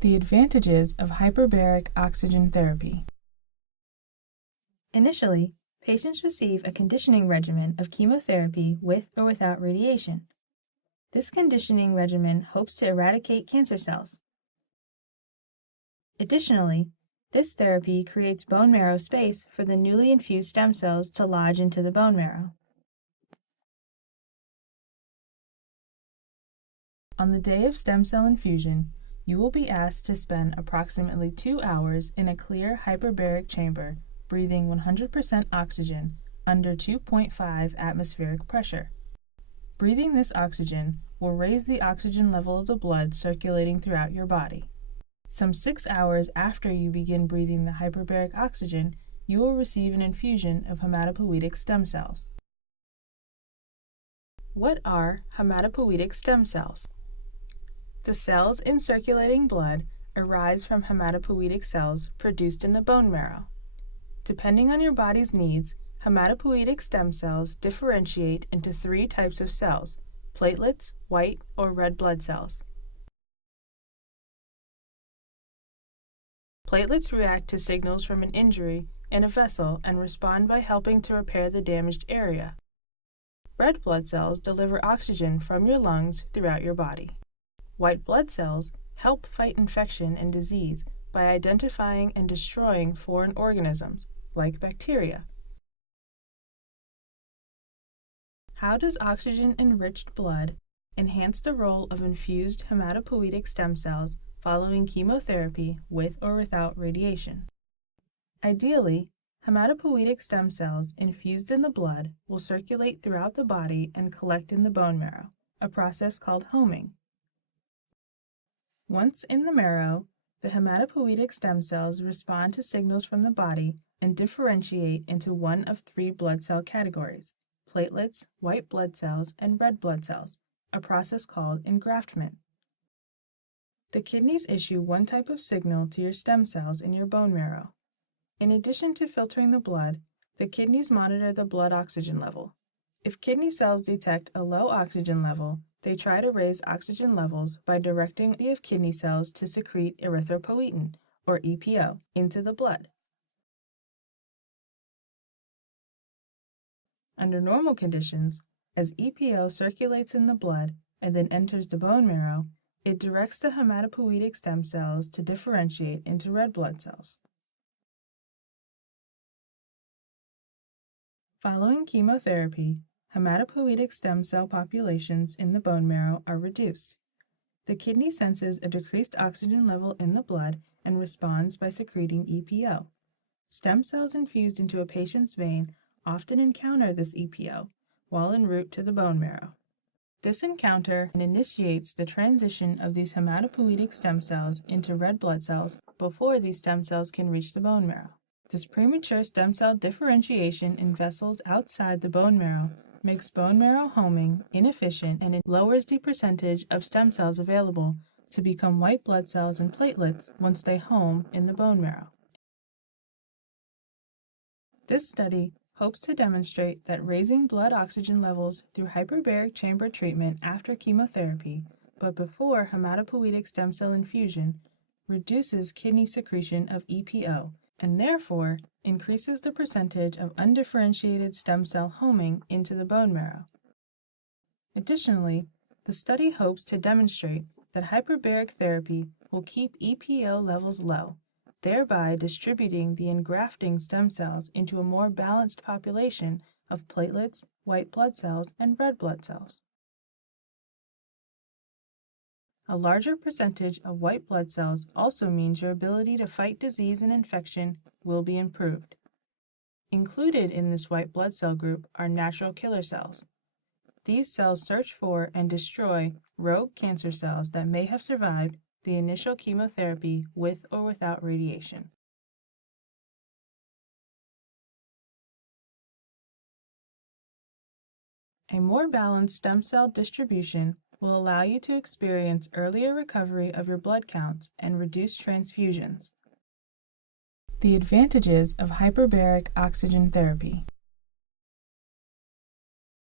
The advantages of hyperbaric oxygen therapy. Initially, patients receive a conditioning regimen of chemotherapy with or without radiation. This conditioning regimen hopes to eradicate cancer cells. Additionally, this therapy creates bone marrow space for the newly infused stem cells to lodge into the bone marrow. On the day of stem cell infusion, you will be asked to spend approximately 2 hours in a clear hyperbaric chamber, breathing 100% oxygen under 2.5 atmospheric pressure. Breathing this oxygen will raise the oxygen level of the blood circulating throughout your body. Some 6 hours after you begin breathing the hyperbaric oxygen, you will receive an infusion of hematopoietic stem cells. What are hematopoietic stem cells? The cells in circulating blood arise from hematopoietic cells produced in the bone marrow. Depending on your body's needs, hematopoietic stem cells differentiate into 3 types of cells: platelets, white or red blood cells. Platelets react to signals from an injury in a vessel and respond by helping to repair the damaged area. Red blood cells deliver oxygen from your lungs throughout your body. White blood cells help fight infection and disease by identifying and destroying foreign organisms, like bacteria. How does oxygen-enriched blood enhance the role of infused hematopoietic stem cells following chemotherapy with or without radiation? Ideally, hematopoietic stem cells infused in the blood will circulate throughout the body and collect in the bone marrow, a process called homing. Once in the marrow, the hematopoietic stem cells respond to signals from the body and differentiate into one of 3 blood cell categories: platelets, white blood cells, and red blood cells, a process called engraftment. The kidneys issue one type of signal to your stem cells in your bone marrow. In addition to filtering the blood, the kidneys monitor the blood oxygen level. If kidney cells detect a low oxygen level, they try to raise oxygen levels by directing the kidney cells to secrete erythropoietin, or EPO, into the blood. Under normal conditions, as EPO circulates in the blood and then enters the bone marrow, it directs the hematopoietic stem cells to differentiate into red blood cells. Following chemotherapy, hematopoietic stem cell populations in the bone marrow are reduced. The kidney senses a decreased oxygen level in the blood and responds by secreting EPO. Stem cells infused into a patient's vein often encounter this EPO while en route to the bone marrow. This encounter initiates the transition of these hematopoietic stem cells into red blood cells before these stem cells can reach the bone marrow. This premature stem cell differentiation in vessels outside the bone marrow makes bone marrow homing inefficient, and it lowers the percentage of stem cells available to become white blood cells and platelets once they home in the bone marrow. This study hopes to demonstrate that raising blood oxygen levels through hyperbaric chamber treatment after chemotherapy, but before hematopoietic stem cell infusion, reduces kidney secretion of EPO, and therefore increases the percentage of undifferentiated stem cell homing into the bone marrow. Additionally, the study hopes to demonstrate that hyperbaric therapy will keep EPO levels low, thereby distributing the engrafting stem cells into a more balanced population of platelets, white blood cells, and red blood cells. A larger percentage of white blood cells also means your ability to fight disease and infection will be improved. Included in this white blood cell group are natural killer cells. These cells search for and destroy rogue cancer cells that may have survived the initial chemotherapy with or without radiation. A more balanced stem cell distribution will allow you to experience earlier recovery of your blood counts and reduce transfusions. The advantages of hyperbaric oxygen therapy.